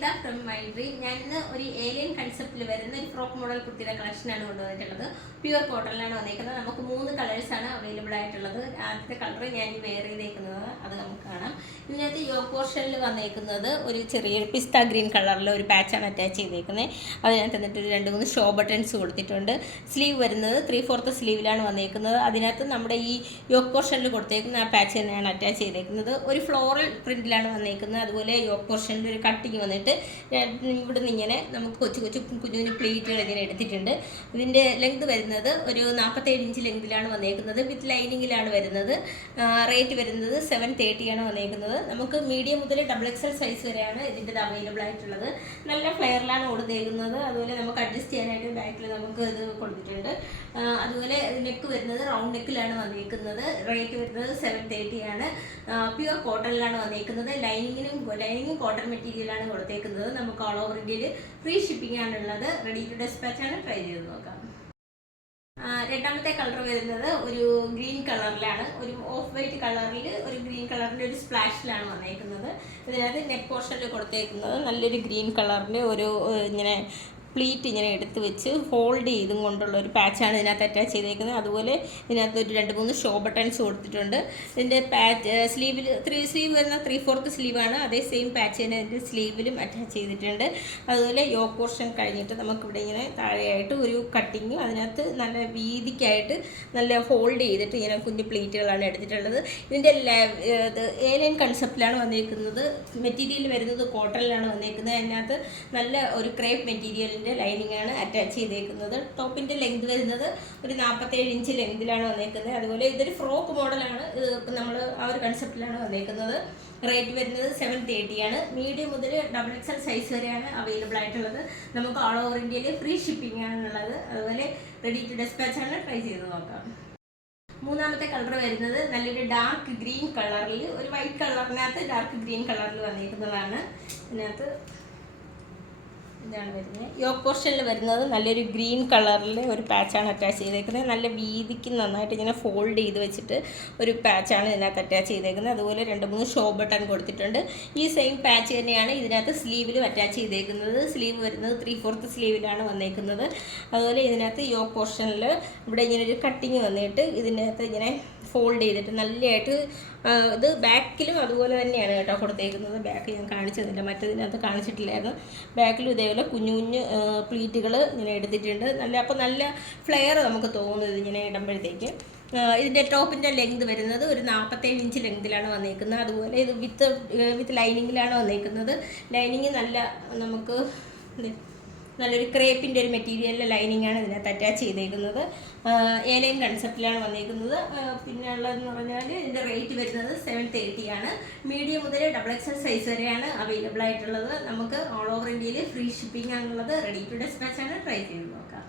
Navneeta from My Dream. ഞാൻ ഇന്ന് ഒരു ഏലിയൻ കൺസെപ്റ്റിൽ വരുന്ന ഒരു ഫ്രോക്ക് മോഡൽ കുർത്തിയുടെ കളക്ഷനാണ് കൊണ്ടുവന്നിട്ടുള്ളത്. പ്യുവർ കോട്ടണിലാണ് വന്നിരിക്കുന്നത്. നമുക്ക് 3 കളേഴ്സാണ് അവൈലബിൾ ആയിട്ടുള്ളത്. ആദ്യത്തെ കളർ ഞാൻ വെയർ ചെയ്തേക്കുന്നത് അത് നമുക്ക് കാണാം. ഇതിനകത്ത് യോക്ക് പോർഷനിൽ വന്നേക്കുന്നത് ഒരു ചെറിയ പിസ്ത ഗ്രീൻ കളറിലെ ഒരു പാച്ചാണ് അറ്റാച്ച് ചെയ്തേക്കുന്നത്. അതിനകത്ത് എന്നിട്ട് ഒരു 2-3 ഷോ ബട്ടൺസ് കൊടുത്തിട്ടുണ്ട്. സ്ലീവ് വരുന്നത് 3/4 സ്ലീവിലാണ് വന്നേക്കുന്നത്. അതിനകത്ത് നമ്മുടെ ഈ യോക്ക് പോർഷനിൽ കൊടുത്തേക്കുന്ന ആ പാച്ച് തന്നെയാണ് അറ്റാച്ച് ചെയ്തേക്കുന്നത്. ഒരു ഫ്ലോറൽ പ്രിന്റിലാണ് വന്നേക്കുന്നത്. അതുപോലെ യോക്ക് പോർഷനിൽ ഒരു കട്ടിങ് വന്നിട്ട് ഇവിടെ നിന്ന് ഇങ്ങനെ നമുക്ക് കുഞ്ഞു പ്ലേറ്റുകൾ ഇങ്ങനെ എടുത്തിട്ടുണ്ട്. ഇതിൻ്റെ ലെങ്ത് വരുന്നത് ഒരു 47 ഇഞ്ച് ലെങ്തിലാണ് വന്നേക്കുന്നത്. വിത്ത് ലൈനിങ്ങിലാണ് വരുന്നത്. റേറ്റ് വരുന്നത് 730 ആണ് വന്നേക്കുന്നത്. നമുക്ക് മീഡിയം മുതൽ XXL സൈസ് വരെയാണ് ഇതിൻ്റെ അവൈലബിൾ ആയിട്ടുള്ളത്. നല്ല ഫ്ലെയറിലാണ് കൊടുത്തേക്കുന്നത്. അതുപോലെ നമുക്ക് അഡ്ജസ്റ്റ് ചെയ്യാനായിട്ട് ബാക്കിൽ നമുക്ക് ഇത് കൊടുത്തിട്ടുണ്ട്. അതുപോലെ നെക്ക് വരുന്നത് റൗണ്ട് നെക്കിലാണ് വന്നേക്കുന്നത്. റേറ്റ് വരുന്നത് 730 ആണ്. പ്യുവർ കോട്ടണിലാണ് വന്നേക്കുന്നത്. ലൈനിങ്ങും കോട്ടൺ മെറ്റീരിയലാണ് കൊടുത്തേക്കുന്നത്. നമുക്ക് ഓൾ ഓവർ ഇന്ത്യയിൽ ഫ്രീ ഷിപ്പിംഗ് ആണുള്ളത്. റെഡി ടു ഡെസ്പാച്ച് ആണ്. ട്രൈ ചെയ്ത് നോക്കാം. രണ്ടാമത്തെ കളർ വരുന്നത് ഒരു ഗ്രീൻ കളറിലാണ്. ഒരു ഓഫ് വൈറ്റ് കളറിൽ ഒരു ഗ്രീൻ കളറിൻ്റെ ഒരു സ്പ്ലാഷിലാണ് വന്നേക്കുന്നത്. ഇതിനകത്ത് നെക്ക് പോർഷനിൽ കൊടുത്തേക്കുന്നത് നല്ലൊരു ഗ്രീൻ കളറിൻ്റെ ഒരു ഇങ്ങനെ പ്ലീറ്റ് ഇങ്ങനെ എടുത്ത് വെച്ച് ഹോൾഡ് ചെയ്തും കൊണ്ടുള്ള ഒരു പാച്ചാണ് ഇതിനകത്ത് അറ്റാച്ച് ചെയ്തേക്കുന്നത്. അതുപോലെ ഇതിനകത്ത് ഒരു 2-3 ഷോ ബട്ടൺസ് കൊടുത്തിട്ടുണ്ട്. ഇതിൻ്റെ സ്ലീവിൽ സ്ലീവ് വരുന്ന 3/4 സ്ലീവാണ്. അതേ സെയിം പാച്ച് തന്നെ ഇതിൻ്റെ സ്ലീവിലും അറ്റാച്ച് ചെയ്തിട്ടുണ്ട്. അതുപോലെ യോക്ക് പോർഷൻ കഴിഞ്ഞിട്ട് നമുക്കിവിടെ ഇങ്ങനെ താഴെയായിട്ട് ഒരു കട്ടിങ് അതിനകത്ത് നല്ല വീതിക്കായിട്ട് നല്ല ഹോൾഡ് ചെയ്തിട്ട് ഇങ്ങനെ കുഞ്ഞു പ്ലീറ്റുകളാണ് എടുത്തിട്ടുള്ളത്. ഇതിൻ്റെ ഏലിയൻ കൺസെപ്റ്റിലാണ് വന്നിരിക്കുന്നത്. മെറ്റീരിയൽ വരുന്നത് കോട്ടണിലാണ് വന്നിരിക്കുന്നത്. അതിനകത്ത് നല്ല ഒരു ക്രേപ്പ് മെറ്റീരിയൽ ലൈനിങ് ആണ് അറ്റാച്ച് ചെയ്തേക്കുന്നത്. ടോപ്പിന്റെ ലെങ്ത് വരുന്നത് ഒരു 47 ഇഞ്ച് ലെങ്തിലാണ് വന്നേക്കുന്നത്. അതുപോലെ ഇതൊരു ഫ്രോക്ക് മോഡലാണ്. നമ്മൾ ആ ഒരു കൺസെപ്റ്റിലാണ് വന്നേക്കുന്നത്. റേറ്റ് വരുന്നത് 730 ആണ്. മീഡിയം മുതൽ XXL സൈസ് വരെയാണ് അവൈലബിൾ ആയിട്ടുള്ളത്. നമുക്ക് ഓൾ ഓവർ ഇന്ത്യയിൽ ഫ്രീ ഷിപ്പിംഗ് ആണുള്ളത്. അതുപോലെ റെഡി ടു ഡെസ്പാച്ച് ആണ്. ട്രൈ ചെയ്ത് നോക്കാം. മൂന്നാമത്തെ കളർ വരുന്നത് നല്ലൊരു ഡാർക്ക് ഗ്രീൻ കളറിൽ ഒരു വൈറ്റ് കളറിനകത്ത് ഡാർക്ക് ഗ്രീൻ കളറിൽ വന്നിരിക്കുന്നതാണ്. ഇതിനകത്ത് ഇതാണ് വരുന്നത്. യോക്ക് പോർഷനിൽ വരുന്നത് നല്ലൊരു ഗ്രീൻ കളറിൽ ഒരു പാച്ചാണ് അറ്റാച്ച് ചെയ്തേക്കുന്നത്. നല്ല വീതിക്ക് നന്നായിട്ട് ഇങ്ങനെ ഫോൾഡ് ചെയ്ത് വെച്ചിട്ട് ഒരു പാച്ചാണ് ഇതിനകത്ത് അറ്റാച്ച് ചെയ്തേക്കുന്നത്. അതുപോലെ 2-3 ഷോ ബട്ടൺ കൊടുത്തിട്ടുണ്ട്. ഈ സെയിം പാച്ച് തന്നെയാണ് ഇതിനകത്ത് സ്ലീവിലും അറ്റാച്ച് ചെയ്തേക്കുന്നത്. സ്ലീവ് വരുന്നത് 3/4 സ്ലീവിലാണ് വന്നേക്കുന്നത്. അതുപോലെ ഇതിനകത്ത് യോക്ക് പോർഷനിൽ ഇവിടെ ഇങ്ങനെ ഒരു കട്ടിങ് വന്നിട്ട് ഇതിനകത്ത് ഇങ്ങനെ ഫോൾഡ് ചെയ്തിട്ട് നല്ലതായിട്ട് ഇത് ബാക്കിലും അതുപോലെ തന്നെയാണ് കേട്ടോ കൊടുത്തേക്കുന്നത്. ബാക്ക് ഞാൻ കാണിച്ചതില്ല, മറ്റതിനകത്ത് കാണിച്ചിട്ടില്ലായിരുന്നു. ബാക്കിലും ഇതേപോലെ കുഞ്ഞു പ്ലീറ്റുകൾ ഇങ്ങനെ എടുത്തിട്ടുണ്ട്. നല്ല ഫ്ലെയർ നമുക്ക് തോന്നുന്നത് ഇങ്ങനെ ഇടുമ്പോഴത്തേക്ക്. ഇതിൻ്റെ ടോപ്പിൻ്റെ ലെങ്ത് വരുന്നത് ഒരു 47 ഇഞ്ച് ലെങ്തിലാണ് വന്നേക്കുന്നത്. അതുപോലെ ഇത് വിത്ത് ലൈനിങ്ങിലാണ് വന്നേക്കുന്നത്. ലൈനിങ് നമുക്ക് നല്ലൊരു ക്രേപ്പിൻ്റെ ഒരു മെറ്റീരിയലിലെ ലൈനിങ്ങാണ് ഇതിനകത്ത് അറ്റാച്ച് ചെയ്തേക്കുന്നത്. ഏലിയൻ കൺസെപ്റ്റിലാണ് വന്നേക്കുന്നത്. പിന്നെ ഉള്ളതെന്ന് പറഞ്ഞാൽ ഇതിൻ്റെ റേറ്റ് വരുന്നത് 730 ആണ്. മീഡിയം മുതൽ XXL സൈസ് വരെയാണ് അവൈലബിൾ ആയിട്ടുള്ളത്. നമുക്ക് ഓൾ ഓവർ ഇന്ത്യയിൽ ഫ്രീ ഷിപ്പിംഗ് ആണുള്ളത്. റെഡി ടു ഡെസ്പാച്ച് ആണ്. ട്രൈ ചെയ്ത് നോക്കാം.